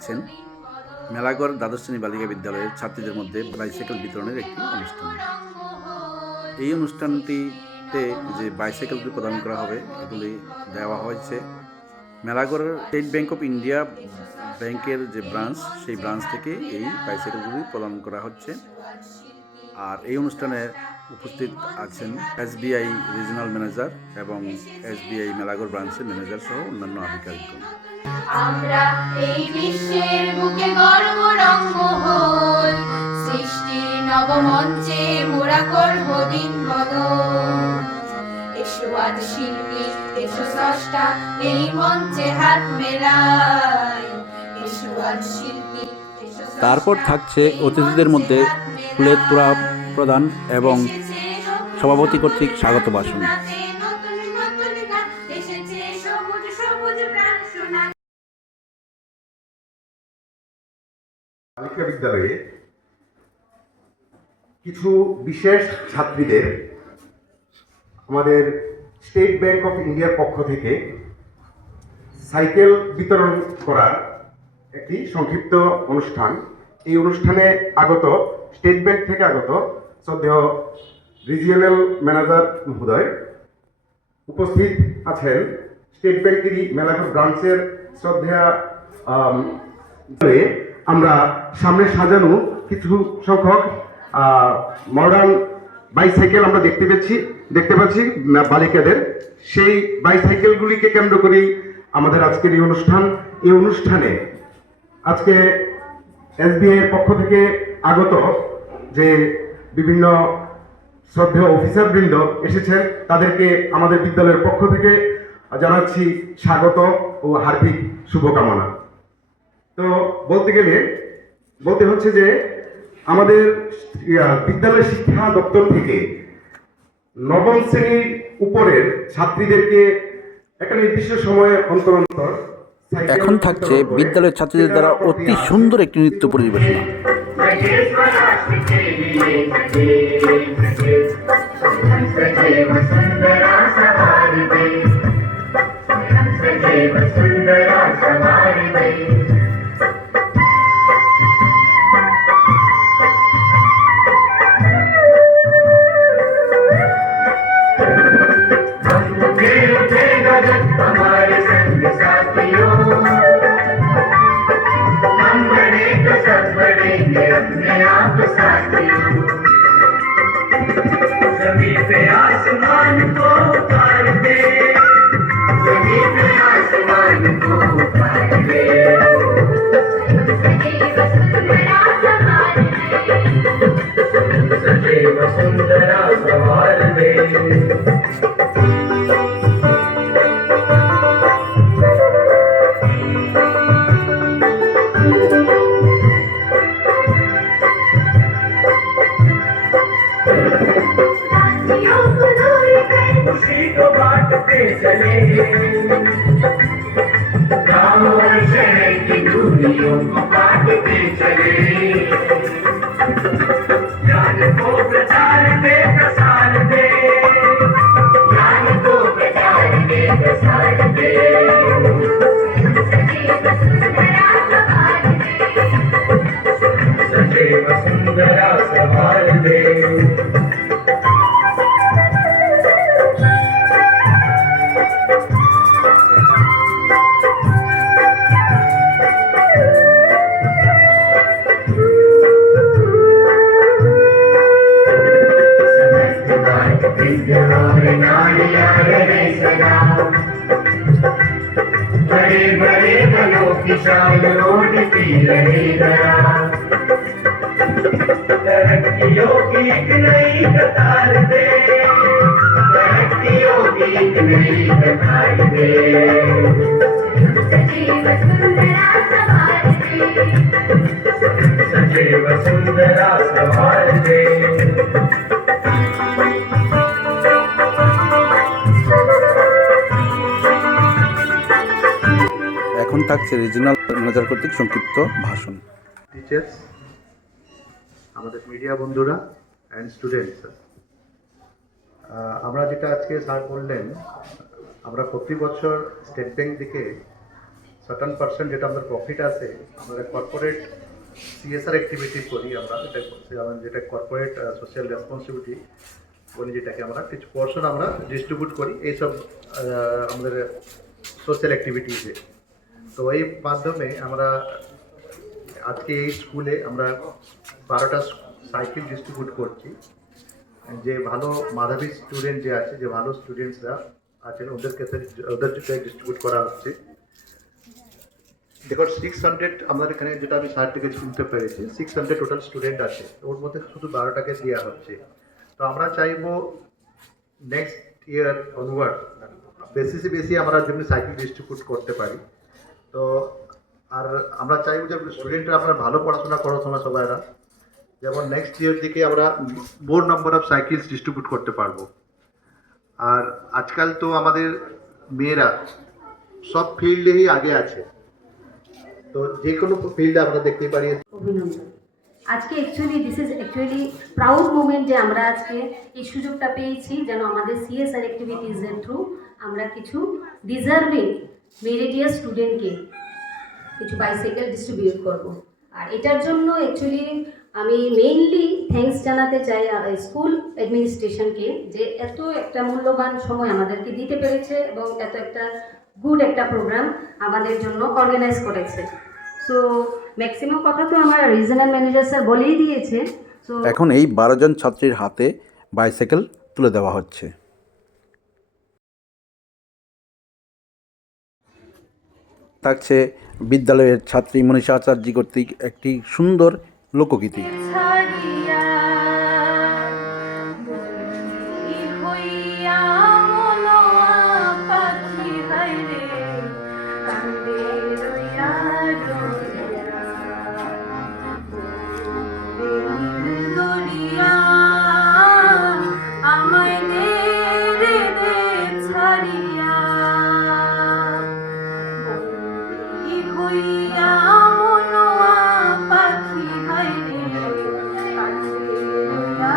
দেখছেন মেলাগড় দ্বাদশ শ্রেণী বালিকা বিদ্যালয়ের ছাত্রীদের মধ্যে বাইসাইকেল বিতরণের একটি অনুষ্ঠান। এই অনুষ্ঠানটিতে যে বাইসাইকেলগুলি প্রদান করা হবে এগুলি দেওয়া হয়েছে মেলাগড়ের স্টেট ব্যাংক অফ ইন্ডিয়া ব্যাংকের যে ব্রাঞ্চ, সেই ব্রাঞ্চ থেকে এই বাইসাইকেলগুলি প্রদান করা হচ্ছে। আর এই অনুষ্ঠানে উপস্থিত আছেন SBI রিজিনাল ম্যানেজার এবং SBI মেলাগড় ব্রাঞ্চের ম্যানেজার সহ অন্যান্য আধিকারিকগণ। আমরা এই বিশ্বের বুকে গর্বরঙ্গ হই, সৃষ্টির নবমঞ্চে মোরা করব দিন বদল। এসো আজ শিল্পী, এসো স্রষ্টা, এই মঞ্চে হাত মেলাই। এসো আজ শিল্পী, এসো স্রষ্টা, তারপর থাকছে অতিথিদের মধ্যে ফুলের তোড়া প্রদান এবং সভাপতি কর্তৃক স্বাগত ভাষণ। বালিকা বিদ্যালয়ে কিছু বিশেষ ছাত্রীদের আমাদের স্টেট ব্যাংক অফ ইন্ডিয়ার পক্ষ থেকে সাইকেল বিতরণ করার একটি সংক্ষিপ্ত অনুষ্ঠান। এই অনুষ্ঠানে আগত স্টেট ব্যাংক থেকে আগত শ্রদ্ধেয় রিজিওনাল ম্যানেজার মহোদয়, উপস্থিত আছেন স্টেট ব্যাংকেরই মেলাগড় ব্রাঞ্চের শ্রদ্ধেয়া। আমরা সামনে সাজানো কিছু সংখ্যক মডার্ন বাইসাইকেল আমরা দেখতে পাচ্ছি বালিকাদের। সেই বাইসাইকেলগুলিকে কেন্দ্র করেই আমাদের আজকের এই অনুষ্ঠান। এই অনুষ্ঠানে আজকে SBI এর পক্ষ থেকে আগত যে বিভিন্ন শ্রদ্ধেয় অফিসারবৃন্দ এসেছেন, তাদেরকে আমাদের বিদ্যালয়ের পক্ষ থেকে জানাচ্ছি স্বাগত ও হার্দিক শুভকামনা। তো বলতে হচ্ছে যে আমাদের বিদ্যালয় শিক্ষা দপ্তর থেকে নবম শ্রেণীর উপরের ছাত্রীদেরকে একটা নির্দিষ্ট সময়ে অন্তর অন্তর এখন থাকছে বিদ্যালয়ের ছাত্রীদের দ্বারা অতি সুন্দর একটি নৃত্য পরিবেশনা। ज़मीं पे आसमान को उतार दे, ज़मीं पे आसमान को उतार दे, सजे वसुंधरा संवार दे। खुशी को बांटते चले, गाँव और शहर की दूरियों को बांटते चले, ज्ञान को प्रचार दे, प्रसार दे, ज्ञान को प्रचार दे, प्रसार दे, सजे वसुंधरा संवार दे। बड़े बड़े बनों की शान ओढ़ती रहे धरा, तरक्कियों की एक नई कतार दे, तरक्कियों की एक नई कतार दे, सजे वसुंधरा संवार दे, सजे वसुंधरा संवार दे। এখন থাকছে রিজিনাল ম্যানেজার কর্তৃক সংক্ষিপ্ত ভাষণ। টিচার্স, আমাদের মিডিয়া বন্ধুরা অ্যান্ড স্টুডেন্টস, আমরা যেটা আজকে স্যার বললেন, আমরা প্রতি বছর স্টেট ব্যাংক থেকে সার্টান পার্সেন্ট যেটা আমাদের প্রফিট আছে আমরা কর্পোরেট সিএসআর অ্যাক্টিভিটি করি আমরা, যেটা কর্পোরেট সোশ্যাল রেসপন্সিবিলিটি বলি, যেটাকে আমরা কিছু পোর্শন আমরা ডিস্ট্রিবিউট করি এইসব আমাদের সোশ্যাল অ্যাক্টিভিটিসে। তো এই মাধ্যমে আমরা আজকে এই স্কুলে আমরা 12টা সাইকেল ডিস্ট্রিবিউট করছি। যে ভালো মাধাবী স্টুডেন্ট যে আছে, যে ভালো স্টুডেন্টসরা আছেন ওদের ডিস্ট্রিবিউট করা হচ্ছে। দেখো 600 আমাদের এখানে, যেটা আমি সার থেকে শুনতে পেরেছি, 600 টোটাল স্টুডেন্ট আছে, ওর মধ্যে শুধু 12টাকে দেওয়া হচ্ছে। তো আমরা চাইবো নেক্সট ইয়ার অনওয়ার্ড বেশি আমরা যেমনি সাইকেল ডিস্ট্রিবিউট করতে পারি। তো আর আমরা চাইবো যে স্টুডেন্টরা আপনারা ভালো পড়াশোনা করো তোমরা সবাইরা, যেমন নেক্সট ইয়ার দিকে আমরা মোর নাম্বার অফ সাইকেলস ডিস্ট্রিবিউট করতে পারবো। আর আজকাল তো আমাদের মেয়েরা সব ফিল্ডেই আগে আছে, তো যে কোনো ফিল্ডে আমরা দেখতে পারি। অভিনন্দন। আজকে this is actually proud moment যে আমরা আজকে এই সুযোগটা পেয়েছি যেন আমাদের সিএসআর অ্যাক্টিভিটিসের থ্রু আমরা কিছু ডিজার্ভিং মেরিটিয়াস স্টুডেন্টকে কিছু বাইসাইকেল ডিস্ট্রিবিউট করব। আর এটার জন্য অ্যাকচুয়ালি আমি মেইনলি থ্যাঙ্কস জানাতে চাই স্কুল অ্যাডমিনিস্ট্রেশনকে, যে এত একটা মূল্যবান সময় আমাদেরকে দিতে পেরেছে এবং এত একটা গুড একটা প্রোগ্রাম আমাদের জন্য অর্গানাইজ করেছে। সো ম্যাক্সিমাম কথা তো আমার রিজনাল ম্যানেজার স্যার বলেই দিয়েছে। সো এখন এই 12 জন ছাত্রীর হাতে বাইসাইকেল তুলে দেওয়া হচ্ছে। থাকছে বিদ্যালয়ের ছাত্রী মনীষা আচার্য কর্তৃক একটি সুন্দর লোকগীতি। ছাড়িয়া বন্দী হইয়া মনোয়া পাখি হায়রে কান্দে রইয়া রইয়া দরিয়া আমায় দে রে দে ছাড়িয়া বন্দী হইয়া মনোয়া পাখি হায়রে কান্দে রইয়া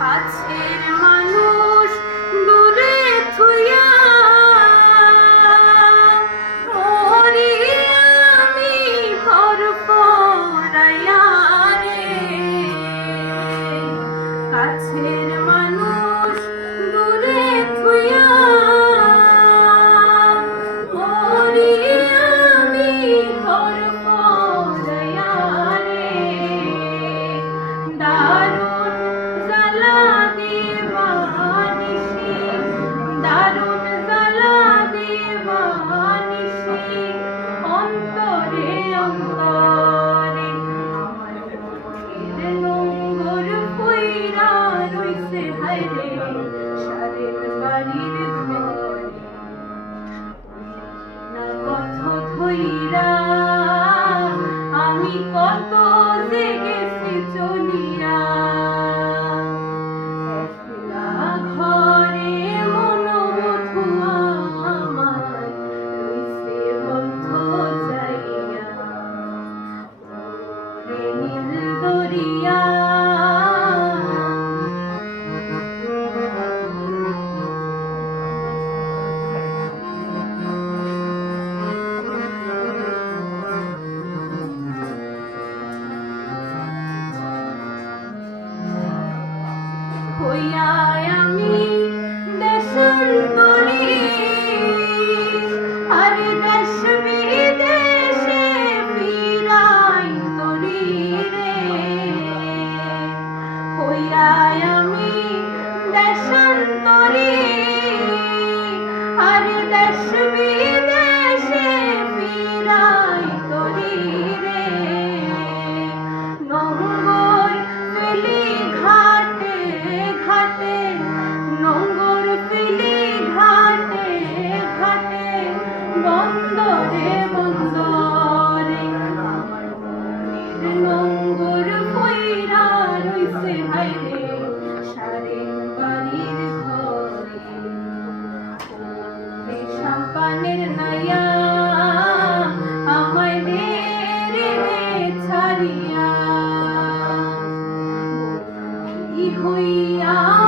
কাছের মানুষ দূরে থুইয়া মরি আমি ঘর পড়াইয়া রে। কাছের মানুষ দূরে থুইয়া মরি আমি ঘর পড়াইয়া রে। দারুণ জ্বালা দেবানিশি, দারুণ জ্বালা দেবানিশি, অন্তরে অন্তরে আমার বুকের নোঙর পইরা রইছে হায়রে সারের বাড়ির ঘরে। না পথ ধইরা আমি কত যে গেছি চলিয়া, একলা ঘরে মনোমধুয়া আমার রইছে বন্ধ যাইয়া। ওরে নীল দরিয়া হইয়া আমি দেশান্তরী, আর দেশ বিদেশে ফিরাই তরি রে। হইয়া আমি দেশান্তরী, আর দেশ বিদেশে ফিরাই তরি রে। নঙ্গর ফেলি ঘাটে ঘাটে, নঙ্গর ফেলি ঘাটে ঘাটে, বন্দরে হইয়া